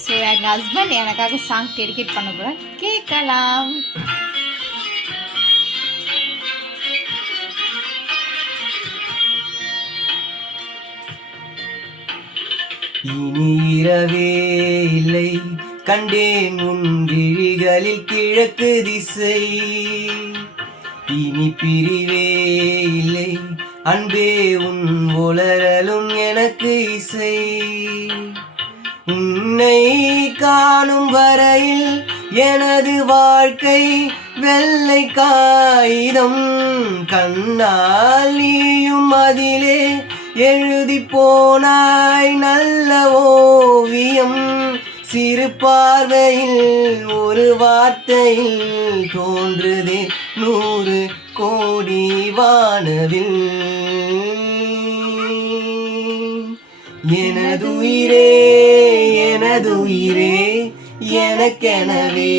So எங்கள் husband எனக்காக song dedicate பண்ண போகிறேன், கேட்கலாம். இனி இரவே இல்லை கண்டேன் உன் விழிகளில் கிழக்கு திசை. இனி பிரிவே இல்லை அன்பே உன் உளறலும் எனக்கு இசை. உன்னை காணும் வரையில் எனது வாழ்க்கை வெள்ளை காகிதம். கண்ணால் நீயும் அதிலே எழுதி போனாய் நல்ல ஓவியம். சிறு பார்வையில் ஒரு வார்த்தையில் தோன்றுதே 100 கோடி வானவில். எனதுயிரே எனதுயிரே எனக்கெனவே